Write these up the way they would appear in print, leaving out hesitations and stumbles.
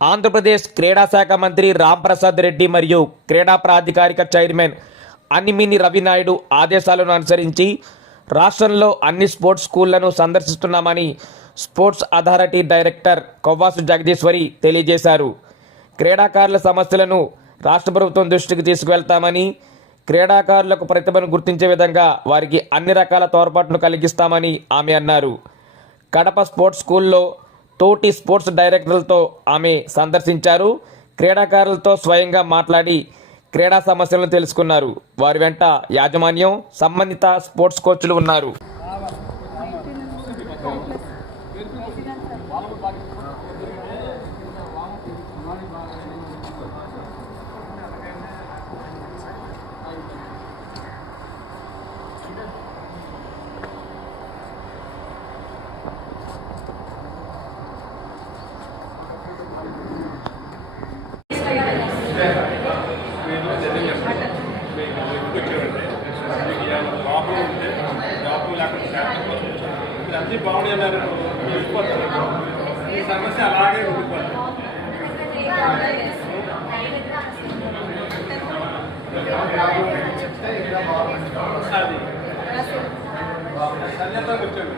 ఆంధ్రప్రదేశ్ క్రీడా శాఖ మంత్రి రాంప్రసాద్ రెడ్డి మరియు క్రీడా ప్రాధికారిక చైర్మన్ అన్నిమిని రవినాయుడు ఆదేశాలను అనుసరించి రాష్ట్రంలో అన్ని స్పోర్ట్స్ స్కూళ్లను సందర్శిస్తున్నామని sports authority director Kovvasu Jagadeeswari తెలియజేశారు. క్రీడాకారుల సమస్యలను రాష్ట్ర ప్రభుత్వం దృష్టికి తీసుకువెళ్తామని, క్రీడాకారులకు ప్రతిభను గుర్తించే విధంగా వారికి అన్ని రకాల తోడ్పాటును కలిగిస్తామని ఆమె అన్నారు. కడప స్పోర్ట్స్ స్కూల్లో తోటి స్పోర్ట్స్ డైరెక్టర్లతో ఆమె సందర్శించారు. క్రీడాకారులతో స్వయంగా మాట్లాడి క్రీడా సమస్యలను తెలుసుకున్నారు. వారి వెంట యాజమాన్యం, సంబంధిత స్పోర్ట్స్ కోచ్లు ఉన్నారు. అన్నీ బాగుంది అన్నారు. ఈ సమస్య అలాగే ఉండిపోతుంది. అది సన్యతంగా వచ్చాము.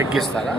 ఎక్కిస్తారా?